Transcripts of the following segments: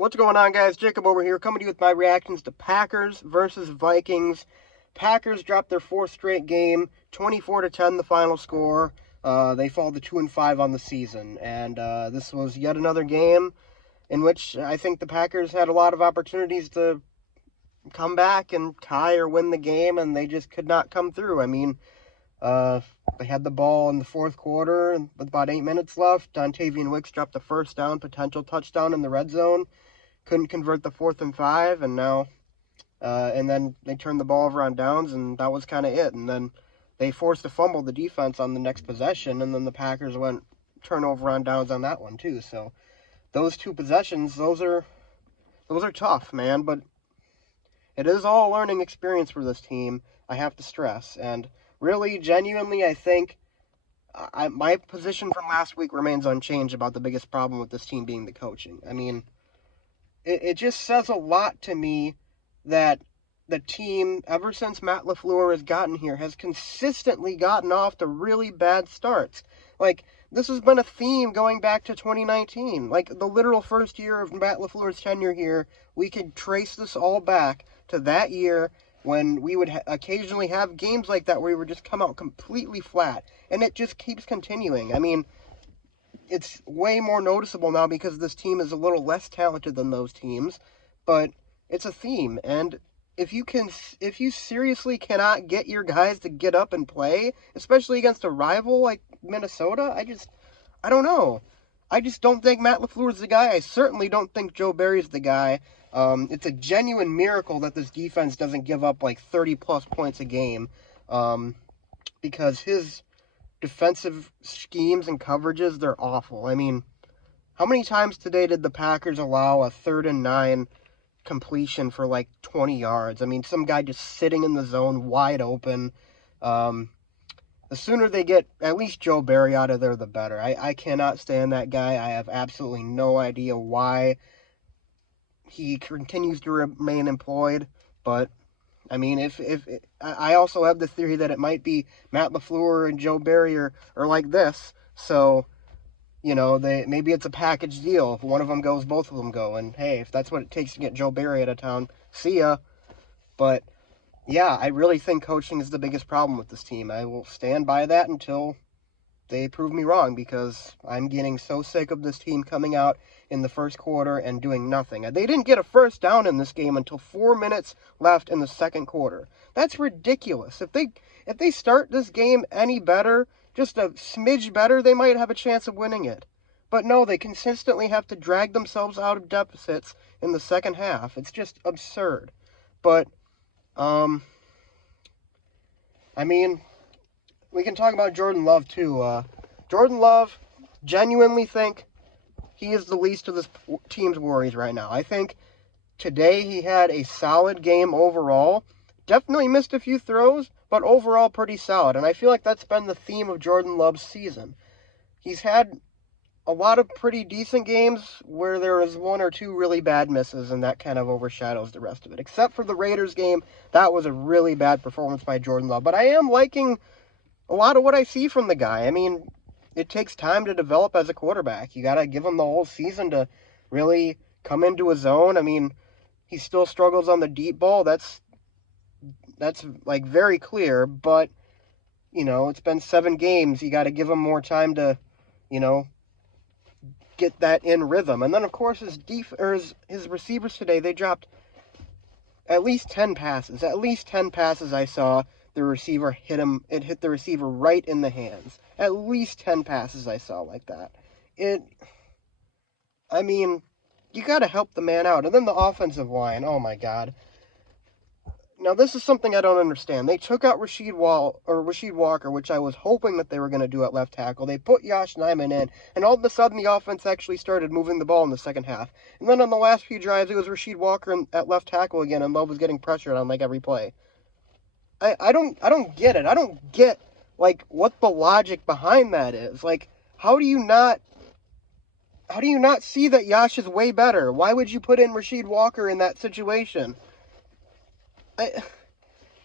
What's going on, guys? Jacob over here, coming to you with my reactions to Packers versus Vikings. Packers dropped their fourth straight game, 24-10 the final score. They fall to 2-5 on the season, and this was yet another game in which I think the Packers had a lot of opportunities to come back and tie or win the game, and they just could not come through. I mean, they had the ball in the fourth quarter with about 8 minutes left. Dontavian Wicks dropped the first down, potential touchdown in the red zone. Couldn't convert the 4th and 5, and then they turned the ball over on downs, and that was kind of it. And then they forced a fumble the defense on the next possession, and then the Packers went turnover on downs on that one too. So those two possessions, those are tough, man. But it is all a learning experience for this team, I have to stress. And really, genuinely, I think my position from last week remains unchanged about the biggest problem with this team being the coaching. I mean, it just says a lot to me that the team, ever since Matt LaFleur has gotten here, has consistently gotten off to really bad starts. Like, this has been a theme going back to 2019. Like, the literal first year of Matt LaFleur's tenure here, we could trace this all back to that year when we would occasionally have games like that where we would just come out completely flat. And it just keeps continuing. I mean, it's way more noticeable now because this team is a little less talented than those teams, but it's a theme. And if you seriously cannot get your guys to get up and play, especially against a rival like Minnesota, I don't know. I just don't think Matt LaFleur's the guy. I certainly don't think Joe Barry's the guy. It's a genuine miracle that this defense doesn't give up like 30-plus points a game, because his defensive schemes and coverages, they're awful. I mean, how many times today did the Packers allow a 3rd and 9 completion for like 20 yards? I mean, some guy just sitting in the zone wide open. The sooner they get at least Joe Barry out of there, the better. I cannot stand that guy. I have absolutely no idea why he continues to remain employed, but I mean, I also have the theory that it might be Matt LaFleur and Joe Barry are like this. So, you know, maybe it's a package deal. If one of them goes, both of them go. And hey, if that's what it takes to get Joe Barry out of town, see ya. But yeah, I really think coaching is the biggest problem with this team. I will stand by that until they prove me wrong, because I'm getting so sick of this team coming out in the first quarter and doing nothing. They didn't get a first down in this game until 4 minutes left in the second quarter. That's ridiculous. If they start this game any better, just a smidge better, they might have a chance of winning it. But no, they consistently have to drag themselves out of deficits in the second half. It's just absurd. But, I mean, we can talk about Jordan Love, too. Jordan Love, genuinely think he is the least of this team's worries right now. I think today he had a solid game overall. Definitely missed a few throws, but overall pretty solid. And I feel like that's been the theme of Jordan Love's season. He's had a lot of pretty decent games where there was 1 or 2 really bad misses, and that kind of overshadows the rest of it. Except for the Raiders game, that was a really bad performance by Jordan Love. But I am liking a lot of what I see from the guy. I mean, it takes time to develop as a quarterback. You got to give him the whole season to really come into his own. I mean, he still struggles on the deep ball. That's like very clear, but you know, it's been 7 games. You got to give him more time to, you know, get that in rhythm. And then of course his receivers today, they dropped at least 10 passes. At least 10 passes I saw. The receiver hit the receiver right in the hands. At least 10 passes I saw like that. I mean, you got to help the man out. And then the offensive line, oh my God. Now, this is something I don't understand. They took out Rasheed Walker, which I was hoping that they were going to do at left tackle. They put Josh Nijman in, and all of a sudden the offense actually started moving the ball in the second half. And then on the last few drives, it was Rasheed Walker at left tackle again, and Love was getting pressured on like every play. I don't get it. I don't get, like, what the logic behind that is. Like, how do you not see that Josh is way better? Why would you put in Rasheed Walker in that situation?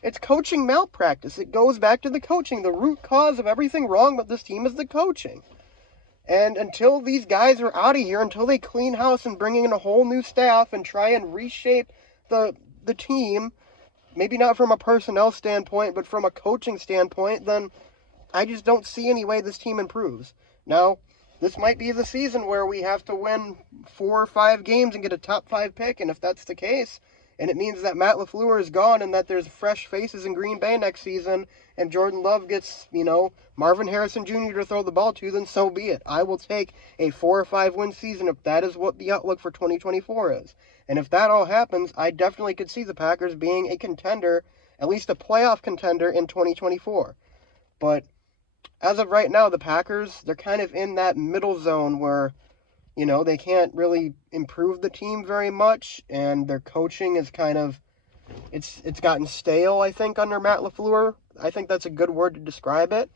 It's coaching malpractice. It goes back to the coaching. The root cause of everything wrong with this team is the coaching. And until these guys are out of here, until they clean house and bring in a whole new staff and try and reshape the team, maybe not from a personnel standpoint, but from a coaching standpoint, then I just don't see any way this team improves. Now, this might be the season where we have to win 4 or 5 games and get a top 5 pick, and if that's the case, and it means that Matt LaFleur is gone and that there's fresh faces in Green Bay next season, and Jordan Love gets, Marvin Harrison Jr. to throw the ball to, then so be it. I will take a 4 or 5 win season if that is what the outlook for 2024 is. And if that all happens, I definitely could see the Packers being a contender, at least a playoff contender in 2024. But as of right now, the Packers, they're kind of in that middle zone where, they can't really improve the team very much, and their coaching is kind of, it's gotten stale, I think, under Matt LaFleur. I think that's a good word to describe it.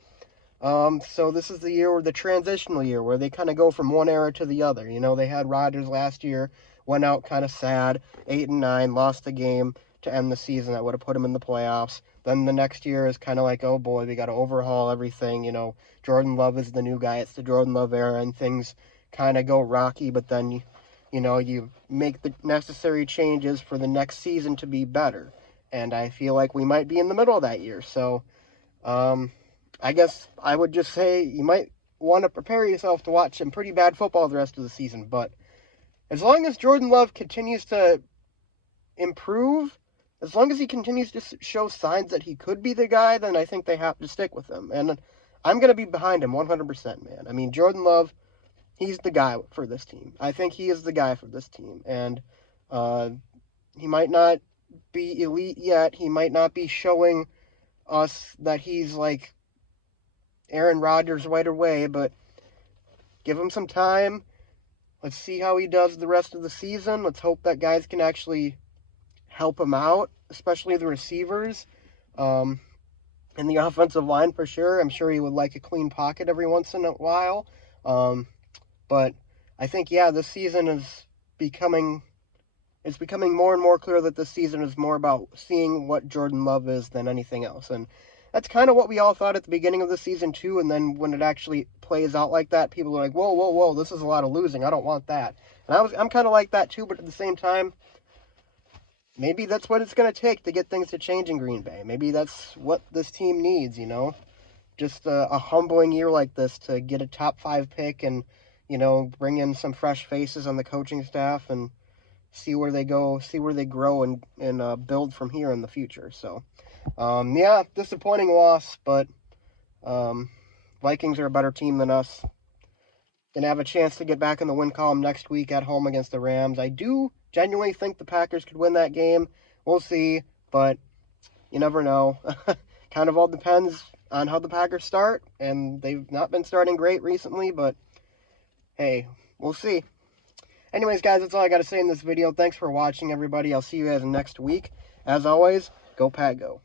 So this is the transitional year, where they kind of go from one era to the other. They had Rodgers last year, went out kind of sad, 8-9, lost the game to end the season. That would have put them in the playoffs. Then the next year is kind of like, oh boy, we got to overhaul everything. Jordan Love is the new guy. It's the Jordan Love era, and things kind of go rocky. But then, you make the necessary changes for the next season to be better. And I feel like we might be in the middle of that year. So, I guess I would just say you might want to prepare yourself to watch some pretty bad football the rest of the season. But as long as Jordan Love continues to improve, as long as he continues to show signs that he could be the guy, then I think they have to stick with him. And I'm going to be behind him 100%, man. I mean, Jordan Love, he's the guy for this team. I think he is the guy for this team. And he might not be elite yet. He might not be showing us that he's like Aaron Rodgers right away, but give him some time. Let's see how he does the rest of the season. Let's hope that guys can actually help him out, especially the receivers, and the offensive line for sure. I'm sure he would like a clean pocket every once in a while. But I think, this season is becoming more and more clear that this season is more about seeing what Jordan Love is than anything else. And that's kind of what we all thought at the beginning of the season too, and then when it actually plays out like that, people are like, whoa, this is a lot of losing. I don't want that. And I'm kind of like that too, but at the same time, maybe that's what it's going to take to get things to change in Green Bay. Maybe that's what this team needs, just a humbling year like this to get a top 5 pick and, bring in some fresh faces on the coaching staff and see where they go, see where they grow and build from here in the future. So, disappointing loss, but Vikings are a better team than us. Gonna have a chance to get back in the win column next week at home against the Rams. I do genuinely think the Packers could win that game. We'll see, but you never know. Kind of all depends on how the Packers start, and they've not been starting great recently, but hey, we'll see. Anyways, guys, that's all I got to say in this video. Thanks for watching, everybody. I'll see you guys next week. As always, go Pack Go.